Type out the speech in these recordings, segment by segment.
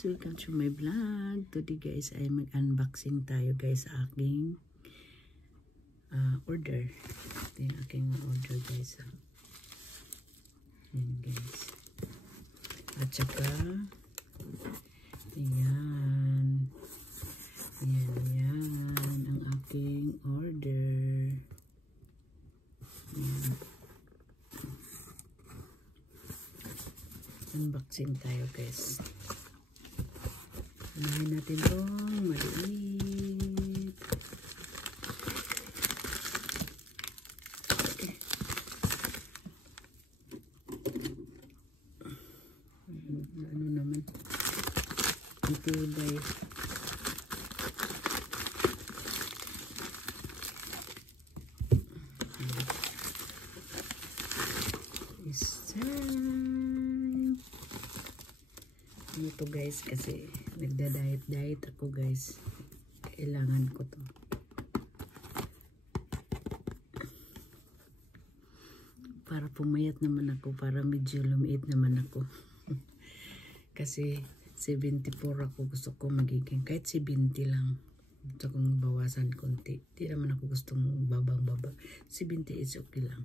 guys, welcome to my vlog. Today guys ay mag-unboxing tayo guys sa aking order. Ito yung aking order guys. Ayan guys. At saka ayan. Ayan ang aking order. Ayan. Unboxing tayo guys. Unahin natin itong maliit. Okay. Ano naman? Ito by ito guys kasi nagda-diet ako guys, kailangan ko to para pumayat naman ako, para medyo lumiit naman ako kasi 74 ako, gusto ko magiging kahit 70 lang, gusto kong bawasan konti, di naman ako gustong babang-baba. 70 is okay lang,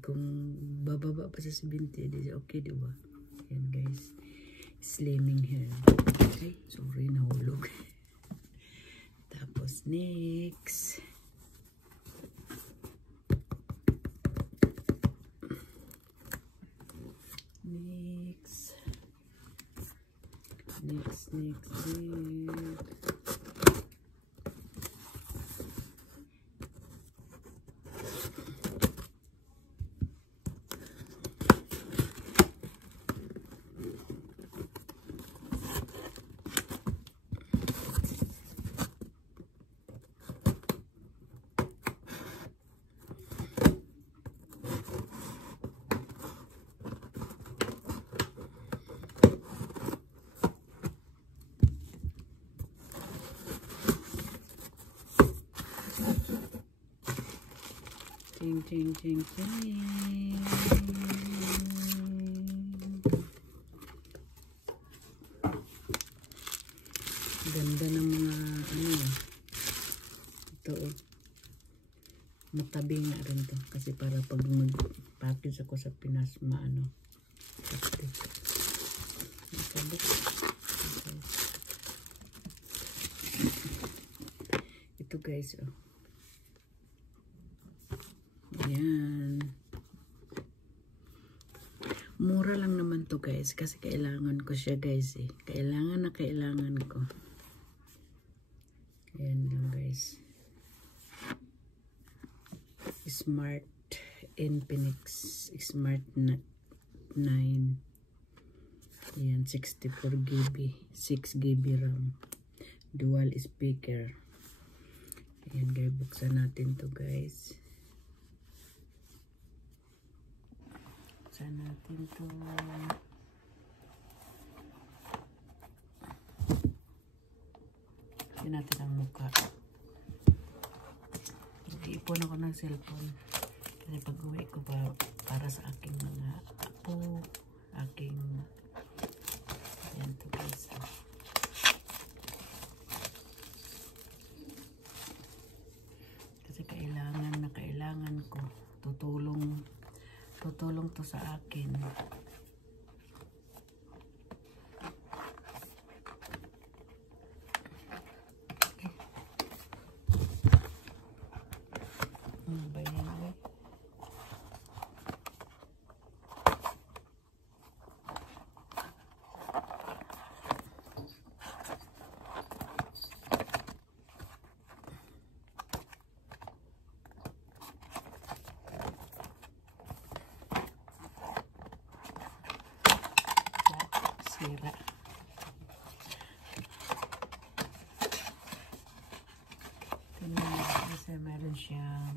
kung bababa pa sa 70 di okay, diba? Yan guys, slimming hair. Ay, sorry, nahulog. Tapos next ting. Ganda ng mga ano ito, matabi nga rin to kasi para pag mag-package ako sa Pinas maano ito guys, oh. Ayan. Mura lang naman to guys kasi kailangan ko siya guys eh. Kailangan ko. Ayan lang guys. Smart Infinix Smart 9. Ayan, 64GB, 6GB RAM. Dual speaker. Ayan guys, buksan natin to guys. Natin to. Tignan natin ang mukha. Nag-iipon ako ng cellphone kasi pag-uwi ko para sa aking mga apo, aking ayan to guys. Kasi kailangan ko tutulong to sa akin. Okay. Ano ba yan? Sira. Tingnan kasi meron siyang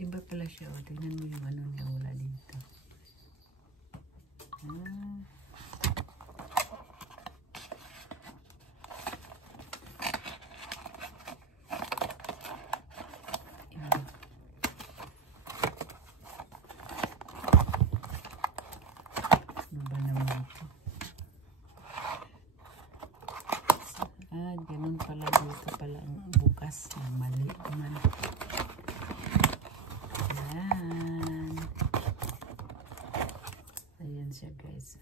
iba pala siya, oh. Tingnan mo yung ano niya, wala dito. bukas. Mali naman. Ayan. Ayan siya guys.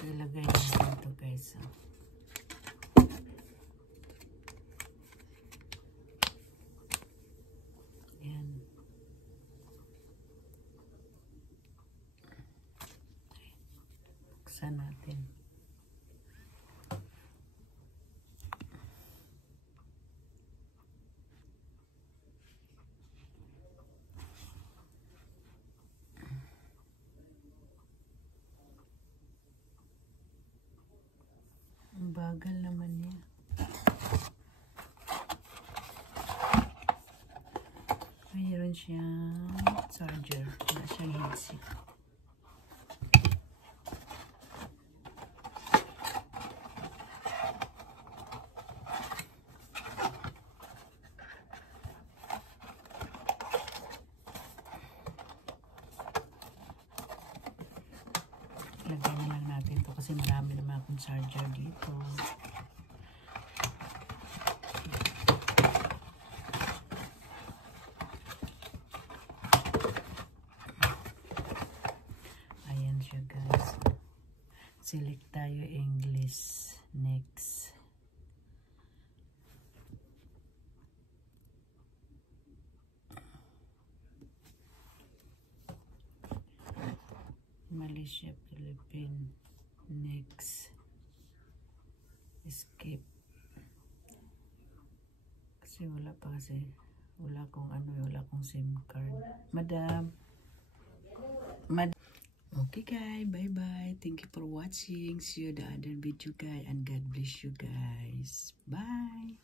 Ilagay natin ito guys. Ayan. Buksan natin. Bagal naman niya. Mayroon siyang charger. Wala siyang headset. Lagyan na lang natin ito kasi marami naman akong charger dito. Ayan siya guys. Select tayo English. Next. Malaysia, Philippines. Next. Escape. Kasi wala akong SIM card. Madam. Okay guys, bye bye. Thank you for watching. See you the other video guys, and God bless you guys. Bye.